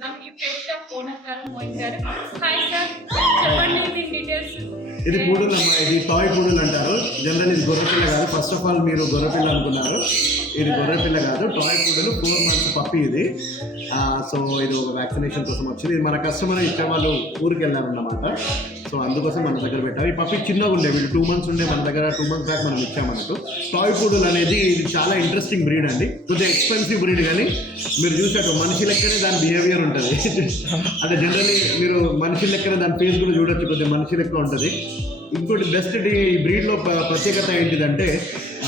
Hi sir, చెప్పండి మీ details. ఇది poodle అమ్మా, ఇది టాయ్ పూడల్ అంటారు. జనరల్ ఇది గొర్రెపిల్ల కాదు. ఫస్ట్ ఆఫ్ ఆల్ మీరు గొర్రెపిల్ల అనుకున్నారు, ఇది గొర్రెపిల్ల కాదు, టాయ్ పూడల్. 4 months పప్పి ఇది. సో ఇది ఒక వ్యాక్సినేషన్ కోసం వచ్చింది. ఇది మన కస్టమర్ ఇచ్చే వాళ్ళు ఊరికి వెళ్ళారన్నమాట. సో అందుకోసం మన దగ్గర పెట్టాం. ఈ పప్పి చిన్నగా ఉండే, వీళ్ళు 2 months ఉండే మన దగ్గర. 2 months బ్యాక్ మనం ఇచ్చామన్నట్టు. టాయ్ పూడల్ అనేది ఇది చాలా ఇంట్రెస్టింగ్ బ్రీడ్ అండి. కొద్దిగా ఎక్స్పెన్సివ్ బ్రీడ్, కానీ మీరు చూసారు మనిషి లెక్కనే దాని బిహేవియర్ ఉంటుంది. అంటే జనరల్లీ మీరు మనిషి లెక్కనే దాని ఫేస్ కూడా చూడొచ్చు, కొద్దిగా మనిషి లెక్క ఉంటుంది. ఇంకోటి బెస్ట్ ఈ బ్రీడ్లో ప్రత్యేకత ఏంటిదంటే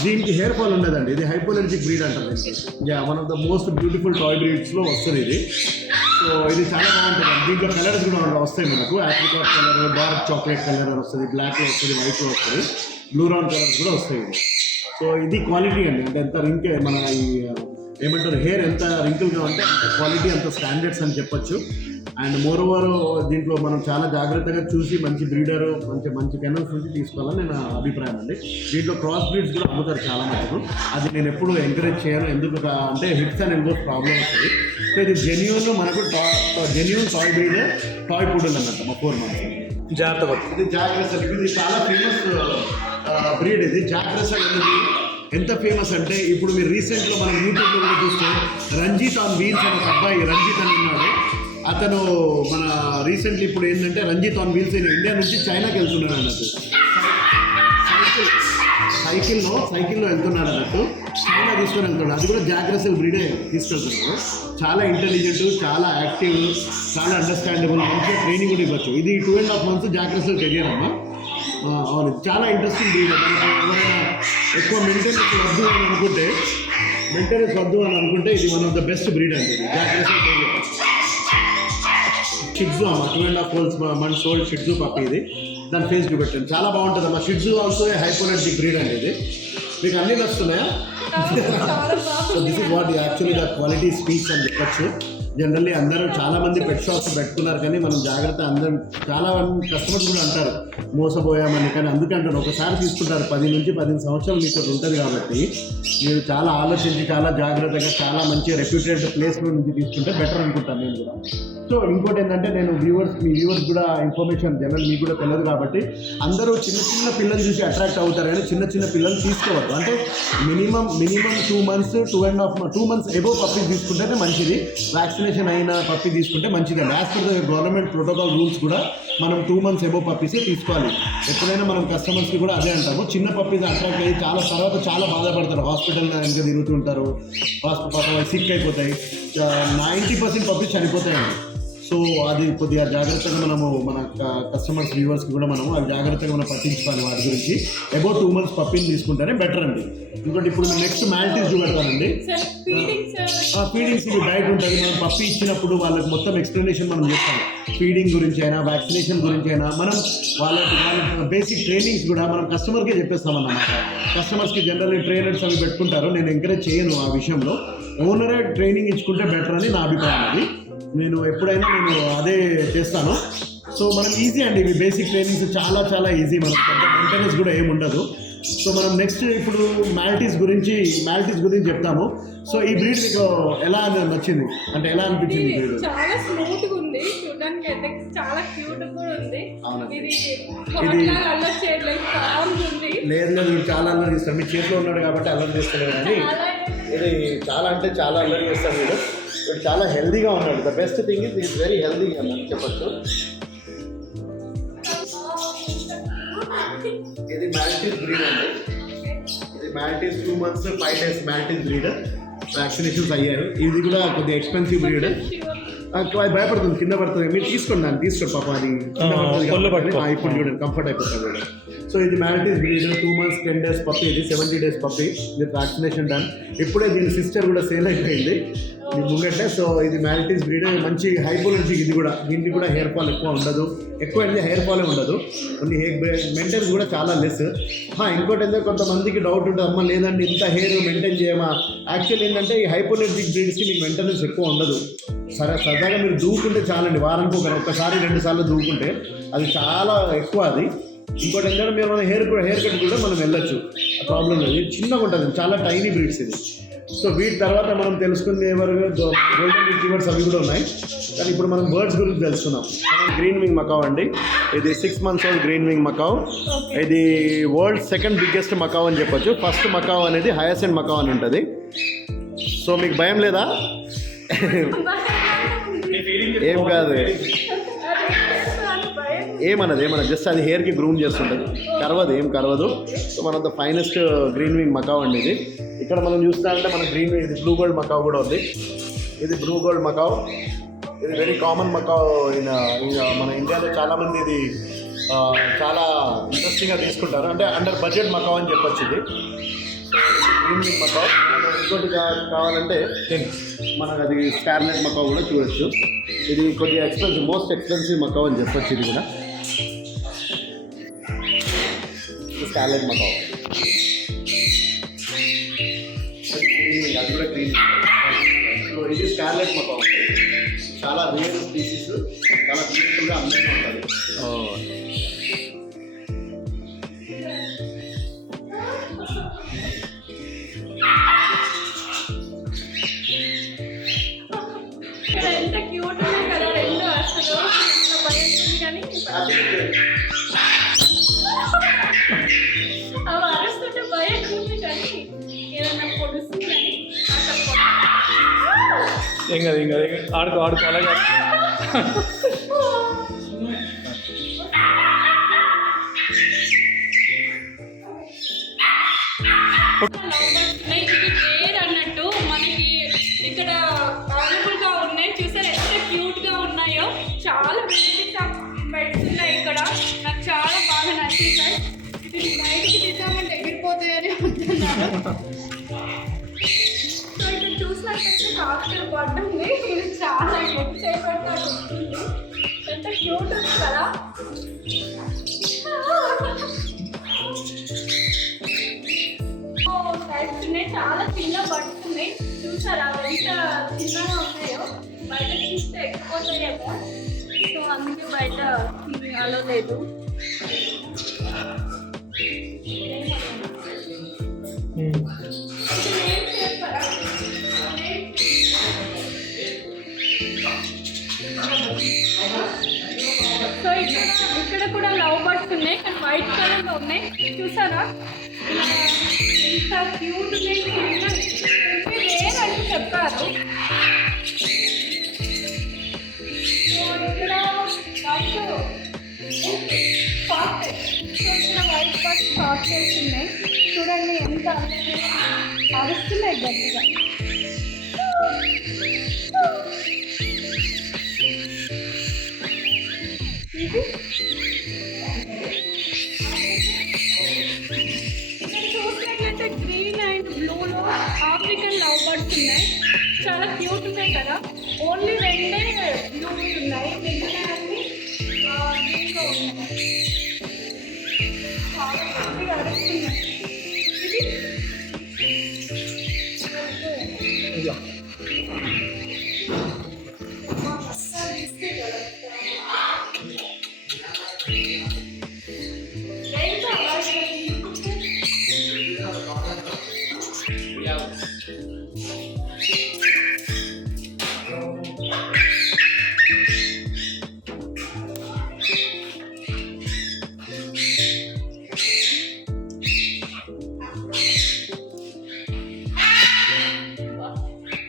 దీనికి హెయిర్ ఫాల్ ఉండదండి. ఇది హైపోలర్జిక్ బ్రీడ్ అంటారు. One of the most beautiful toy బ్రీడ్స్లో వస్తుంది ఇది. సో ఇది చాలా బాగుంటుంది. దీంట్లో కలర్స్ కూడా వస్తాయి మనకు. Apricot colour, dark chocolate colour వస్తుంది, బ్లాక్లో వస్తుంది, వైట్లో వస్తుంది, బ్లూ రౌండ్ కలర్స్ కూడా వస్తాయి. సో ఇది క్వాలిటీ అండి. అంటే ఎంత రింకే మన ఈ ఏమంటారు హెయిర్ ఎంత రింకిల్గా ఉంటే అంత క్వాలిటీ, అంత స్టాండర్డ్స్ అని చెప్పొచ్చు. అండ్ మోర్ ఓవర్ దీంట్లో మనం చాలా జాగ్రత్తగా చూసి మంచి బ్రీడర్, మంచి కెనల్స్ నుంచి తీసుకోవాలని నేను అభిప్రాయం అండి. దీంట్లో క్రాస్ బ్రీడ్స్ కూడా అమ్ముతారు చాలా మటుకు. అది నేను ఎప్పుడు ఎంకరేజ్ చేయను. ఎందుకు అంటే హిట్స్ అండ్ ఎల్బోస్ ప్రాబ్లమ్ వస్తుంది. సో ఇది జెన్యూన్ మనకు genuine toy breed, toy poodle అన్నట్టు మా 4 months. జాగ్రత్త ఇది జాగ్రత్త. ఇది చాలా ఫేమస్ బ్రీడ్. ఇది జాగ్రత్త అనేది ఎంత ఫేమస్ అంటే ఇప్పుడు మీరు రీసెంట్లో మనం యూట్యూబ్లో కూడా చూస్తే రంజిత్ ఆన్ వీల్స్ అనే ఒక అబ్బాయి రంజిత్ అని ఉన్నాడు. అతను మన రీసెంట్లీ ఇప్పుడు ఏంటంటే రంజిత్ ఆన్ వీల్స్ ఇండియా నుంచి చైనాకి వెళ్తున్నాడు అన్నట్టు. సైకిల్లో వెళ్తున్నాడు అన్నట్టు. చైనా తీసుకొని వెళ్తున్నాడు. అది కూడా జాగ్రత్త బ్రీడే తీసుకెళ్తున్నాడు. చాలా ఇంటెలిజెంట్, చాలా యాక్టివ్, చాలా అండర్స్టాండబుల్, మంచిగా ట్రైనింగ్ కూడా ఇవ్వచ్చు. ఇది 2.5 months జాగ్రత్త కెరియర్ అమ్మా. అవును, చాలా ఇంట్రెస్టింగ్ బ్రీడ్. ఎవరైనా ఎక్కువ మెయింటెనెన్స్ వద్దు అని అనుకుంటే ఇది one of the best breed అండి. జాగ్రత్త కెరియర్. షిడ్జు అమ్మ, 2.5 months ఓల్డ్ షిడ్జు పప్పి. ఇది దాని ఫేస్ చూపెట్టాను, చాలా బాగుంటుంది అమ్మ. షిడ్జు ఆల్సో హైపోలర్జిక్ బ్రీడ్ అండి. ఇది మీకు అన్నీ నచ్చుతున్నాయా? So this is what actually the quality speaks అని చెప్పచ్చు. జనరల్లీ అందరూ చాలామంది పెట్ షాప్స్ పెట్టుకున్నారు, కానీ మనం జాగ్రత్త. అందరూ చాలా కస్టమర్స్ కూడా అంటారు మోసపోయామని, కానీ అందుకే అంటారు ఒకసారి తీసుకుంటారు. 10 నుంచి 15 సంవత్సరాలు మీకు ఉంటుంది కాబట్టి మీరు చాలా ఆలోచించి, చాలా జాగ్రత్తగా, చాలా మంచి రెప్యూటెడ్ ప్లేస్లో నుంచి తీసుకుంటే బెటర్ అనుకుంటాను నేను కూడా. సో ఇంకోటి ఏంటంటే నేను మీ వ్యూవర్స్ కూడా ఇన్ఫర్మేషన్ జనరల్ మీకు కూడా తెలియదు కాబట్టి అందరూ చిన్న పిల్లలు చూసి అట్రాక్ట్ అవుతారు, కానీ చిన్న పిల్లలు తీసుకోవద్దు. అంటే మినిమం 2 months, 2 months ఎబో పప్పి తీసుకుంటేనే మంచిది. వ్యాక్సినేషన్ అయిన పప్పి తీసుకుంటే మంచిది. As per the government protocol rules కూడా మనం 2 months ఎబో పప్పీసే తీసుకోవాలి. ఎప్పుడైనా మనం కస్టమర్స్కి కూడా అదే అంటాము. చిన్న పప్పీస్ అట్రాక్ట్ అయ్యి చాలా బాధపడతారు. హాస్పిటల్ ఇంకా తిరుగుతుంటారు, హాస్పిటల్ సిక్ అయిపోతాయి. 90% పప్పీస్ చనిపోతాయండి. సో అది కొద్దిగా జాగ్రత్తగా మనము మన కస్టమర్స్ వ్యూవర్స్కి కూడా మనము అది జాగ్రత్తగా మనం పట్టించుకోవాలి. వాటి గురించి అబౌట్ 2 months పప్పీని తీసుకుంటేనే బెటర్ అండి. ఇంకోటి ఇప్పుడు నెక్స్ట్ మ్యాల్టీస్ చూపెడతానండి. ఫీడింగ్స్ ఇది డైట్ ఉంటుంది. మనం పప్పి ఇచ్చినప్పుడు వాళ్ళకి మొత్తం ఎక్స్ప్లెనేషన్ మనం చేస్తాం. ఫీడింగ్ గురించి అయినా, వ్యాక్సినేషన్ గురించి అయినా, మనం వాళ్ళ బేసిక్ ట్రైనింగ్స్ కూడా మనం కస్టమర్కే చెప్పేస్తాం అన్నమాట. కస్టమర్స్కి జనరల్లీ ట్రైనర్స్ అవి పెట్టుకుంటారు. నేను ఎంకరేజ్ చేయను ఆ విషయంలో. ఓనరే ట్రైనింగ్ ఇచ్చుకుంటే బెటర్ అని నా అభిప్రాయం. అది నేను ఎప్పుడైనా అదే చేస్తాను. సో మనం ఈజీ అండి. ఇవి బేసిక్ ట్రైనింగ్స్ చాలా ఈజీ. మనకు పెద్ద మెయింటెనెన్స్ కూడా ఏమి ఉండదు. సో మనం నెక్స్ట్ ఇప్పుడు మ్యాల్టీస్ గురించి చెప్తాము. సో ఈ బ్రీడ్ మీకు ఎలా నచ్చింది, అంటే ఎలా అనిపించింది? చాలా స్మూత్ గా ఉంది, చూడడానికి అయితే చాలా క్యూట్ కూడా ఉంది. లేదు చాలా అల్లరి చేస్తాడు. మీ చేతిలో ఉన్నాడు కాబట్టి అల్లరి చేస్తాడు, కానీ ఇది చాలా అల్లరి చేస్తాడు. వీడు చాలా హెల్దీగా ఉన్నాడు. The best thing is very హెల్దీగా అని చెప్పచ్చు. ఇది మ్యాల్టీస్ బ్రీడ్ అండి. ఇది మ్యాల్టీస్ 2 months 5 days మ్యాల్టీస్ బ్రీడ్. వ్యాక్సినేషన్స్ అయ్యారు. ఇది కూడా కొద్దిగా ఎక్స్పెన్సివ్ బ్రీడ్. భయపడుతుంది, కింద పడుతుంది. మీరు తీసుకోండి పాప. అది ఇప్పుడు చూడండి, కంఫర్ట్ అయిపోతుంది. సో ఇది Maltese breed, 2 months 10 days puppy. ఇది 70 days puppy with vaccination done. ఇప్పుడే దీని సిస్టర్ కూడా సేల్ అయిపోయింది ముంగట్టే. సో ఇది మ్యాల్టీస్ బ్రీడ్, మంచి హైపోలర్జిక్. ఇది కూడా దీనికి కూడా హెయిర్ ఫాల్ ఎక్కువ అయితే హెయిర్ ఫాలే ఉండదు. కొన్ని మెయింటెన్స్ కూడా చాలా లెస్. ఇంకోటి ఏంటంటే కొంతమందికి డౌట్ ఉంటుంది, అమ్మ లేదండి ఇంత హెయిర్ మెయింటైన్ చేయమా. యాక్చువల్ ఏంటంటే ఈ హైపోలర్జిక్ బ్రీడ్స్కి మీకు మెయింటెనెన్స్ ఎక్కువ ఉండదు. సరదాగా మీరు దూకుంటే చాలండి. వారానికి ఒకసారి 2 సార్లు దూకుంటే అది చాలా ఎక్కువ. అది ఇంకోటి ఏంటంటే మీరు మన హెయిర్ కట్ కూడా మనం వెళ్ళొచ్చు, ప్రాబ్లం లేదు. చిన్నగా ఉంటుంది, చాలా టైనీ బ్రీడ్స్ ఇది. సో వీటి తర్వాత మనం తెలుసుకుంది ఎవరు గోల్డెన్ రిట్రీవర్స్ అవి కూడా ఉన్నాయి. కానీ ఇప్పుడు మనం బర్డ్స్ గురించి తెలుసుకున్నాం. గ్రీన్ వింగ్ మకావ్ అండి, ఇది 6 months old green wing macaw. ఇది వరల్డ్ సెకండ్ బిగ్గెస్ట్ మకావ్ అని చెప్పొచ్చు. ఫస్ట్ మకావ్ అనేది హయాసెంట్ మకావ్ అని ఉంటుంది. సో మీకు భయం లేదా? ఏం కాదు, ఏమన్నది జస్ట్ అది హెయిర్కి గ్రూమ్ చేస్తుంటుంది, కరవదు, ఏం కరవదు. సో మన the finest green wing macaw అండి ఇది. ఇక్కడ మనం చూస్తామంటే మన గ్రీన్ వింగ్, ఇది బ్లూ గోల్డ్ మకావ్ కూడా ఉంది. ఇది బ్లూ గోల్డ్ మకావ్, ఇది వెరీ కామన్ మకావ్. మన ఇండియాలో చాలామంది ఇది చాలా ఇంట్రెస్టింగ్గా తీసుకుంటారు, అంటే అండర్ బడ్జెట్ మకావ్ అని చెప్పొచ్చు ఇది గ్రీన్ వింగ్ మకావ్. ఇంకోటి కావాలంటే మనకు అది స్కార్లెట్ మకావ్ కూడా చూడొచ్చు. ఇది కొద్దిగా ఎక్స్పెన్సివ్, మోస్ట్ ఎక్స్పెన్సివ్ మకావ్ అని చెప్పొచ్చు. ఇది కూడా స్కార్లెట్ మకావ్, అది కూడా గ్రీన్. సో ఇది స్కార్లెట్ మకావ్, చాలా రేర్ స్పీసీస్, చాలా బ్యూటిఫుల్గా అందంగా ఉంటుంది. ఎంత క్యూట్ ఉన్నాయి కదా రెండు, అసలు భయం కానీ అవి అరుస్తుంటే భయం ఉంది కానీ ఏదన్నా పొడుస్తుందని ఏం కాదు ఆడుకో అలాగే. అన్నట్టు మనకి ఇక్కడ అవైలబుల్ గా ఉన్నాయి. చూసారు ఎంత క్యూట్ గా ఉన్నాయో. చాలా వెరైటీస్ ఆఫ్ బెడ్స్ ఉన్నాయి ఇక్కడ. నాకు చాలా బాగా నచ్చింది సార్. ఇది బయటికి తీద్దామంటే ఎగిరిపోతాయని అంటున్నాను. సో ఇక్కడ చూసినట్టయితే కాకర బడ్డ ఉంది. ఇది చాలా ఎక్కువ చేయబడితే ఉంటుంది. ఎంత క్యూట్ ఉంది కదా. సైడ్స్ ఉన్నాయి, చాలా చిన్న బడ్స్ ఉన్నాయి. చూసారా ఎంత చిన్నగా ఉన్నాయో. బయట చూస్తే ఎక్కువతాయేమో, సో అందుకే బయట అలో లేదు. సో ఇక్కడ కూడా లవ్ బర్డ్స్ ఉన్నాయి, కానీ వైట్ కలర్లో ఉన్నాయి. చూసారా ఎంత క్యూట్ ఉన్నాయి. రేర్ అని చెప్పారు. సో ఇక్కడ వైట్ బర్డ్స్ కాక్టైల్స్ ఉన్నాయి. చూడండి ఎంత అరుస్తున్నాయి గట్టిగా. చూసినట్లయితే గ్రీన్ అండ్ బ్లూలో ఆఫ్రికన్ లవ్ బర్డ్స్ ఉన్నాయి. చాలా క్యూట్ ఉన్నాయి కదా. ఓన్లీ 2 బ్లూ ఉన్నాయి, మిగిలిన అన్ని గ్రీన్లో ఉన్నాయి. చాలా గట్టిగా అరుస్తున్నాయి. ఇది